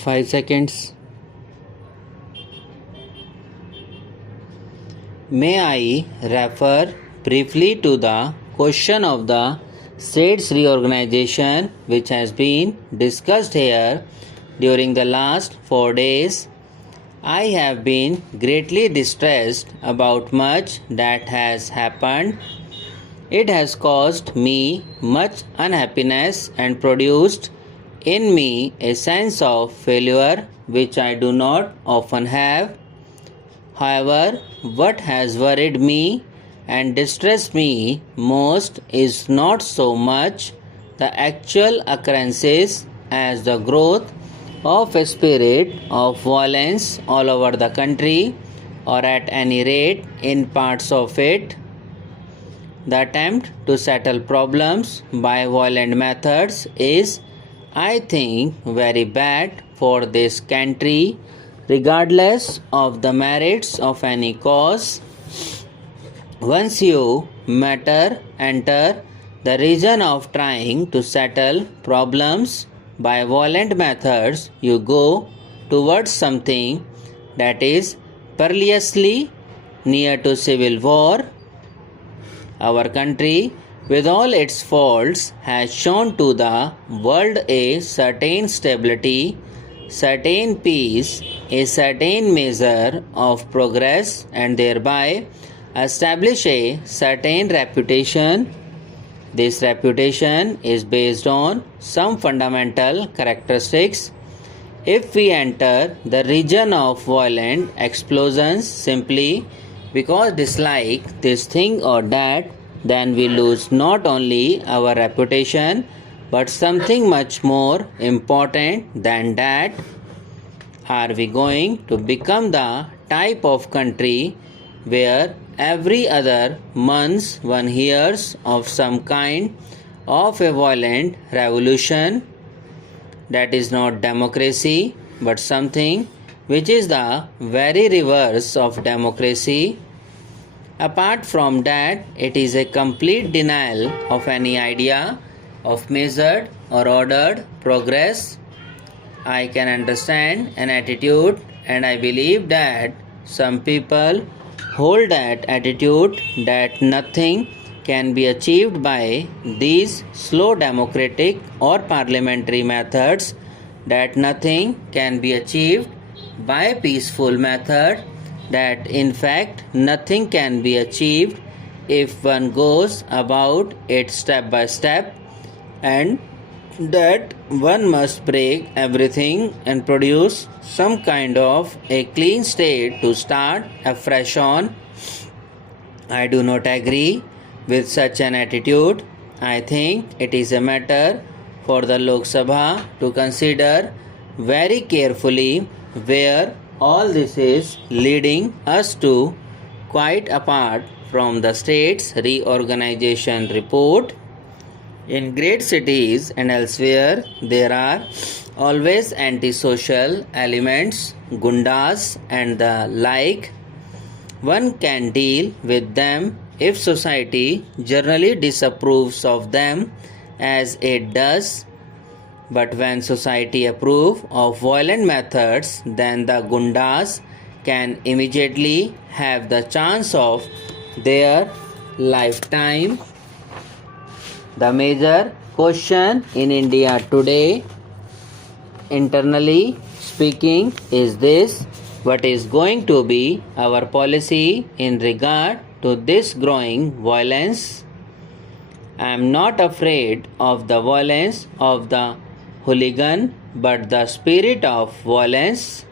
5 seconds. May I refer briefly to the question of the states reorganization which has been discussed here during the last 4 days. I have been greatly distressed about much that has happened. It has caused me much unhappiness and produced in me a sense of failure which I do not often have. However, what has worried me and distressed me most is not so much the actual occurrences as the growth of a spirit of violence all over the country, or at any rate in parts of it. The attempt to settle problems by violent methods is, I think, very bad for this country, regardless of the merits of any cause. Once you enter the region of trying to settle problems by violent methods, you go towards something that is perilously near to civil war. Our country, with all its faults, has shown to the world a certain stability, certain peace, a certain measure of progress, and thereby establish a certain reputation. This reputation is based on some fundamental characteristics. If we enter the region of violent explosions simply because dislike this thing or that, then we lose not only our reputation but something much more important than that. Are we going to become the type of country where every other month one hears of some kind of a violent revolution? That is not democracy, but something which is the very reverse of democracy. Apart from that, it is a complete denial of any idea of measured or ordered progress. I can understand an attitude, and I believe that some people hold that attitude that nothing can be achieved by these slow democratic or parliamentary methods, that nothing can be achieved by peaceful method, that in fact nothing can be achieved if one goes about it step by step, and that one must break everything and produce some kind of a clean state to start afresh on. I do not agree with such an attitude. I think it is a matter for the Lok Sabha to consider very carefully where all this is leading us to, quite apart from the state's reorganization report. In great cities and elsewhere, there are always antisocial elements, gundas and the like. One can deal with them if society generally disapproves of them, as it does. But when society approves of violent methods, then the gundas can immediately have the chance of their lifetime. The major question in India today, internally speaking, is this: what is going to be our policy in regard to this growing violence? I am not afraid of the violence of the hooligan, but the spirit of violence.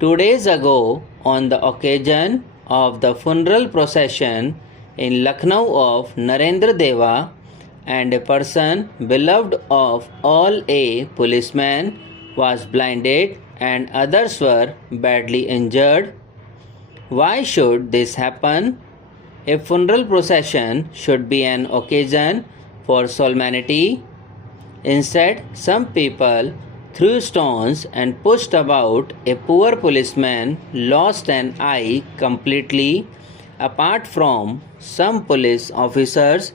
2 days ago, on the occasion of the funeral procession in Lucknow of Narendra Deva, and a person beloved of all, a policeman was blinded and others were badly injured. Why should this happen? A funeral procession should be an occasion for solemnity. Instead, some people threw stones and pushed about a poor policeman, lost an eye completely, apart from some police officers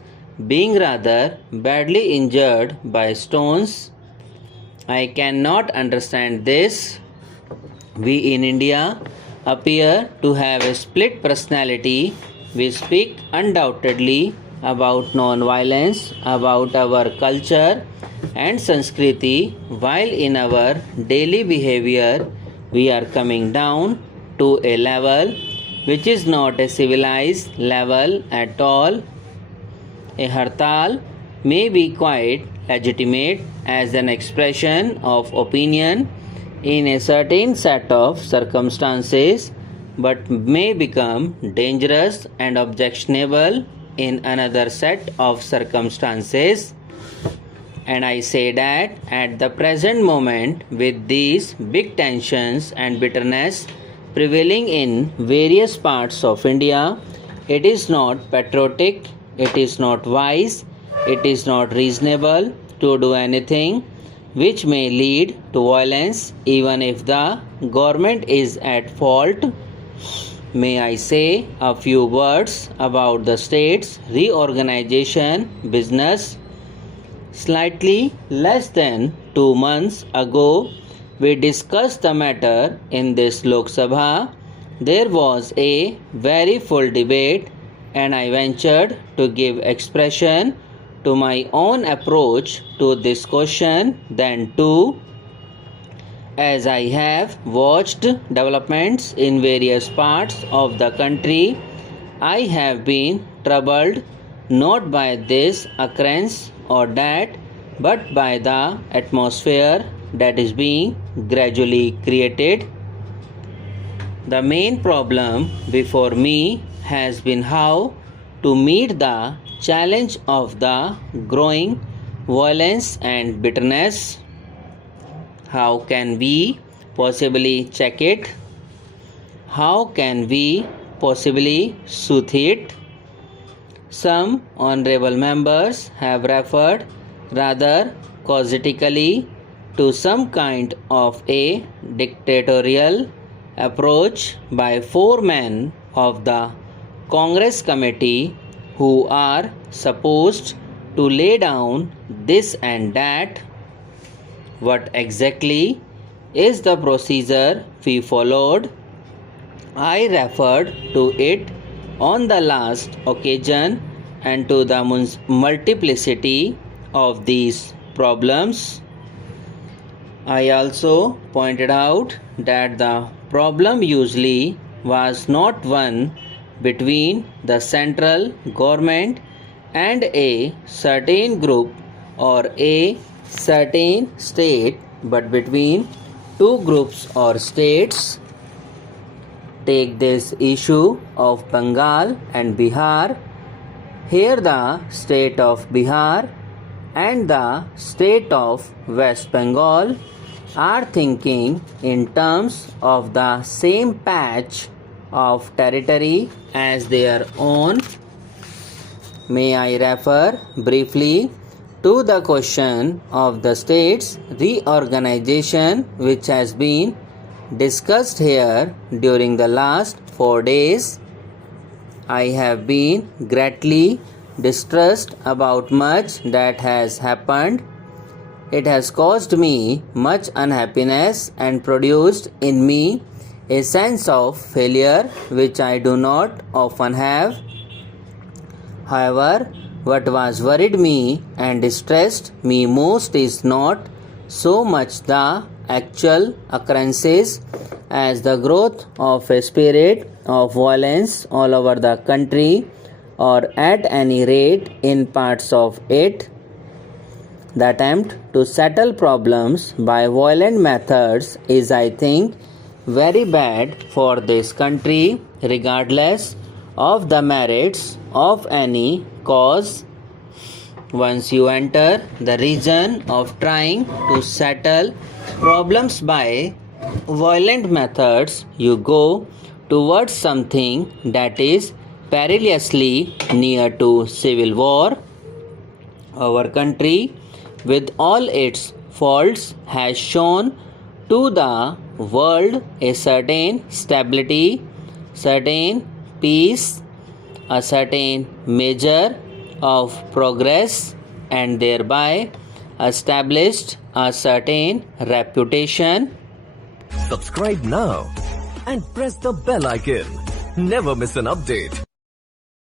being rather badly injured by stones. I cannot understand this. We in India appear to have a split personality. We speak undoubtedly about non-violence, about our culture and Sanskriti, while in our daily behavior we are coming down to a level which is not a civilized level at all. A hartal may be quite legitimate as an expression of opinion in a certain set of circumstances, but may become dangerous and objectionable in another set of circumstances. And I say that at the present moment, with these big tensions and bitterness prevailing in various parts of India, it is not patriotic, it is not wise, it is not reasonable to do anything which may lead to violence even if the government is at fault. May I say a few words about the state's reorganization business? Slightly less than 2 months ago, we discussed the matter in this Lok Sabha. There was a very full debate, and I ventured to give expression to my own approach to this question then too. As I have watched developments in various parts of the country, I have been troubled not by this occurrence or that, but by the atmosphere that is being gradually created. The main problem before me has been how to meet the challenge of the growing violence and bitterness. How can we possibly check it? How can we possibly soothe it? Some honorable members have referred rather casuistically to some kind of a dictatorial approach by 4 men of the Congress committee who are supposed to lay down this and that. What exactly is the procedure we followed? I referred to it on the last occasion and to the multiplicity of these problems. I also pointed out that the problem usually was not one between the central government and a certain group or a certain state, but between two groups or states. Take this issue of Bengal and Bihar. Here the state of Bihar and the state of West Bengal are thinking in terms of the same patch of territory as their own. May I refer briefly to the question of the state's reorganization, which has been discussed here during the last 4 days. I have been greatly distressed about much that has happened. It has caused me much unhappiness and produced in me a sense of failure which I do not often have. However, what was worried me and distressed me most is not so much the actual occurrences as the growth of a spirit of violence all over the country, or at any rate in parts of it. The attempt to settle problems by violent methods is, I think, very bad for this country, regardless of the merits of any cause. Once you enter the region of trying to settle problems by violent methods, you go towards something that is perilously near to civil war. Our country, with all its faults, has shown to the world a certain stability, certain peace, a certain measure of progress, and thereby established a certain reputation. Subscribe now and press the bell icon. Never miss an update.